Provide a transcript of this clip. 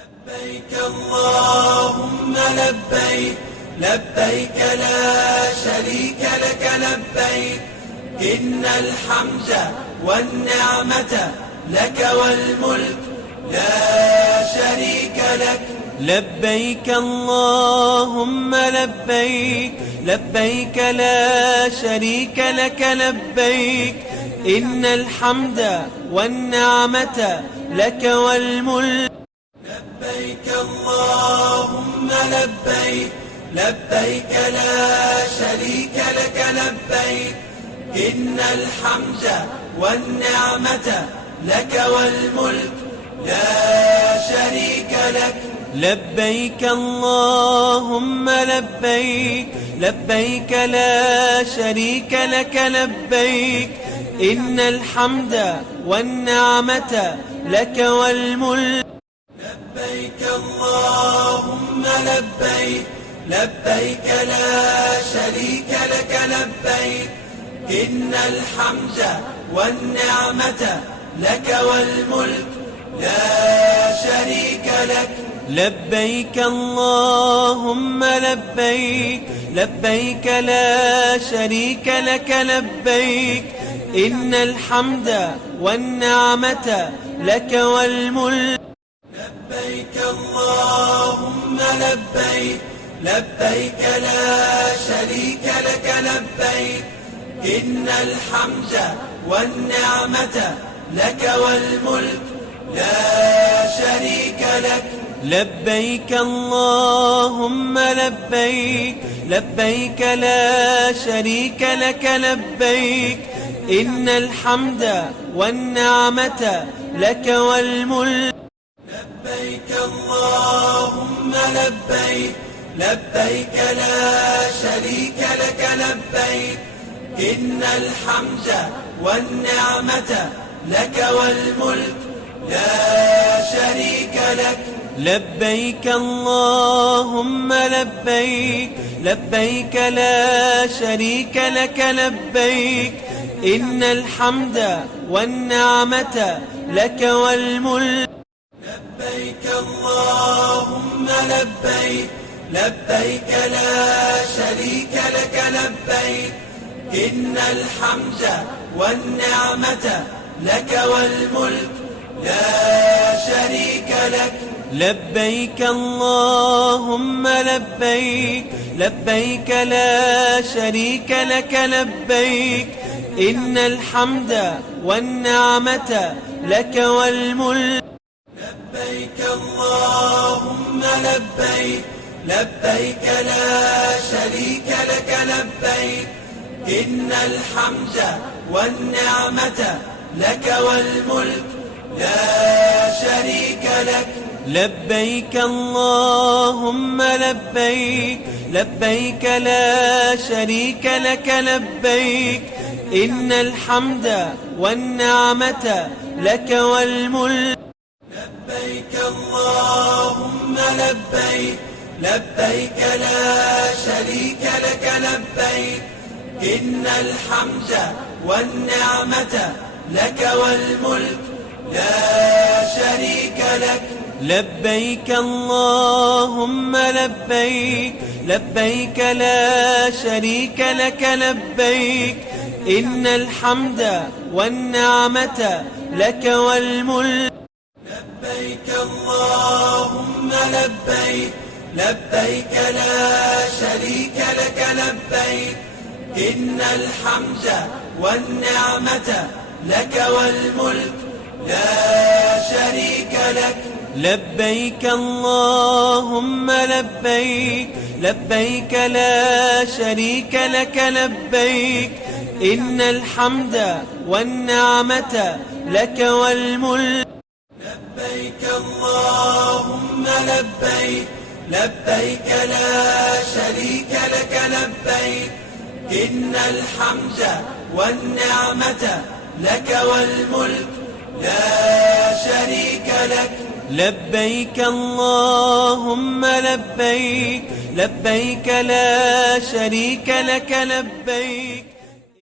لبيك اللهم لبيك لبيك لا شريك لك لبيك إن الحمد والنعمة لك والملك لا شريك لك. لبيك اللهم لبيك لبيك لا شريك لك لبيك إن الحمد والنعمة لك والملك. لبيك اللهم لبيك لبيك لا شريك لك لبيك إن الحمد والنعمة لك والملك لا شريك لك. لبيك اللهم لبيك لبيك لا شريك لك لبيك إن الحمد والنعمة لك والملك. لبيك اللهم لبيك لبيك لا شريك لك لبيك إن الحمد والنعمة لك والملك لا شريك لك. لبيك اللهم لبيك لبيك لا شريك لك لبيك إن الحمد والنعمة لك والملك. لبيك اللهم لبيك لبيك لا شريك لك لبيك إن الحمد والنعمة لك والملك لا شريك لك. لبيك اللهم لبيك لبيك لا شريك لك لبيك إن الحمد والنعمة لك والملك. لبيك اللهم لبيك لبيك لا شريك لك لبيك إن الحمد والنعمة لك والملك لا شريك لك. لبيك اللهم لبيك لبيك لا شريك لك لبيك إن الحمد والنعمة لك والملك. لبيك اللهم لبيك لبيك لا شريك لك لبيك إن الحمد والنعمة لك والملك لا شريك لك. لبيك اللهم لبيك لبيك لا شريك لك لبيك إن الحمد والنعمة لك والملك. لبيك اللهم لبيك لبيك لا شريك لك لبيك إن الحمد والنعمة لك والملك لا شريك لك. لبيك اللهم لبيك لبيك لا شريك لك لبيك إن الحمد والنعمة لك والملك. لبيك اللهم لبيك لبيك لا شريك لك لبيك إن الحمد والنعمة لك والملك لا شريك لك. لبيك اللهم لبيك لبيك لا شريك لك لبيك إن الحمد والنعمة لك والملك. لبيك اللهم لبيك لبيك لا شريك لك لبيك إن الحمد والنعمة لك والملك لا شريك لك. لبيك اللهم لبيك لبيك لا شريك لك لبيك إن الحمد والنعمة لك والملك. لبيك اللهم لبيك لبيك لا شريك لك لبيك إن الحمد والنعمة لك والملك لا شريك لك. لبيك اللهم لبيك لبيك لا شريك لك لبيك